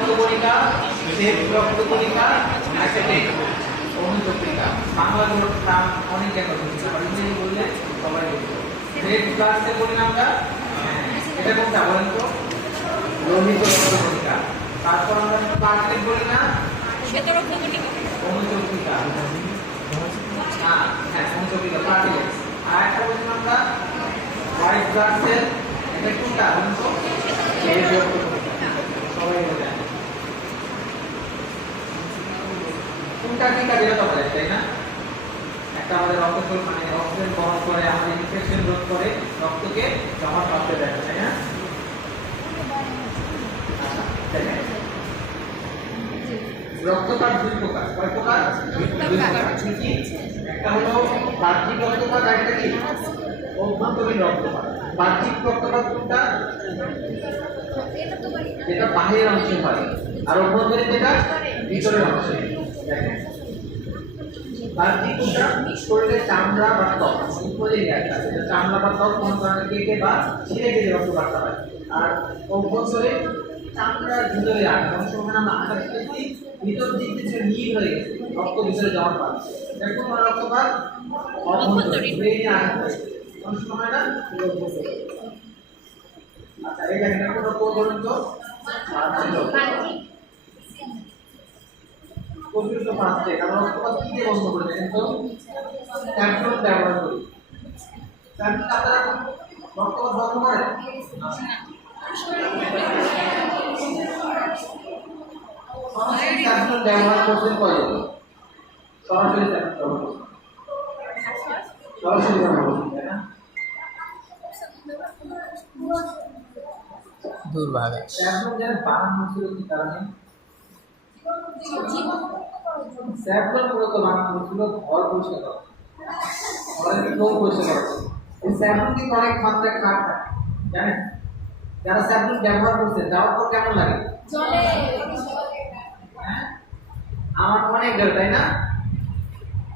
রক্তকণিকা শ্বেত রক্তকণিকা অ্যাসেটিক অনুচক্রিকা বাংলা নাম অনেক জায়গা বললে সবাই বুঝবে শ্বেত আমরা হ্যাঁ, এটা কোনটা বলেন তো? লোহিত রক্তকণিকা তারপর আমরা প্লাস্টিক বলি না অনুচক্রিকা হ্যাঁ অনুচক্রিকা আর একটা বলছি আমরা? হোয়াইট ব্লাড সেল এটা কোনটা বলুন তো শ্বেত রক্তকণিকা সবাই বোঝে কোনটা কি কাজে লাগাতে পারে তাই না? একটা আমাদের রক্ত মানে অক্সিজেন বহন করে আমাদের ইনফেকশন রোধ করে রক্তকে জমা করতে দেয় তাই না? আচ্ছা? রক্তপাত দুই প্রকার কয় প্রকার? একটা হলো বাহ্যিক রক্তপাত একটা কি? অভ্যন্তরীণ রক্তপাত। বাহ্যিক রক্তপাত কোনটা? যেটা বাহিরের অংশে হয়। আর অভ্যন্তরীণ যেটা? ভিতরের অংশে। দেখেন বাহ্যিক কোনটা শরীরের চামড়া বা ত্বক চামড়া বা ত্বক কোনো কেটে বা ছিঁড়ে কেটে রক্তপাতটা হয় আর অভ্যন্তরে চামড়ার ভিতরে আর অংশ ওখানে আমরা আঘাত করছি ভিতর দিক থেকে নীল হয়ে রক্ত ভিতরে যাওয়ার পাচ্ছে দেখুন আমার রক্তপাত অভ্যন্তরীণ অনেক সময় না অভ্যন্তরীণ। রক্ত তো প্রচুর তো পাচ্ছে কারণ রক্তপাত কি দিয়ে বন্ধ করে দেখেন তো ক্যাপসুল ব্যবহার করি। ক্যাপসুল আপনারা রক্তপাত বন্ধ করে সরাসরি ক্যাপসুল ব্যবহার করছেন কয়জন সরাসরি ক্যাপসুল সরাসরি ব্যবহার করছেন তাই না? দুর্ভাগা ক্যাপসুল যেন বানানো হচ্ছিল কি কারণে স্যাম্পল মূলত বানানো হচ্ছিল ঘর পরিষ্কার করা ঘরের ফ্লোর পরিষ্কার করা এই স্যাম্পল কিন্তু অনেক মাত্রায় খাট থাকে জানেন? যারা স্যাম্পল ব্যবহার করছে দেওয়ার পর কেমন লাগে? হ্যাঁ? আমার অনেক গেল তাই না?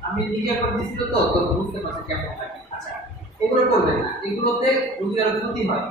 আমি নিজে একবার দিছিল তো তো বুঝতে পারছি কেমন লাগে। আচ্ছা এগুলো করবেন না। এগুলোতে রোগীর ক্ষতি হয়।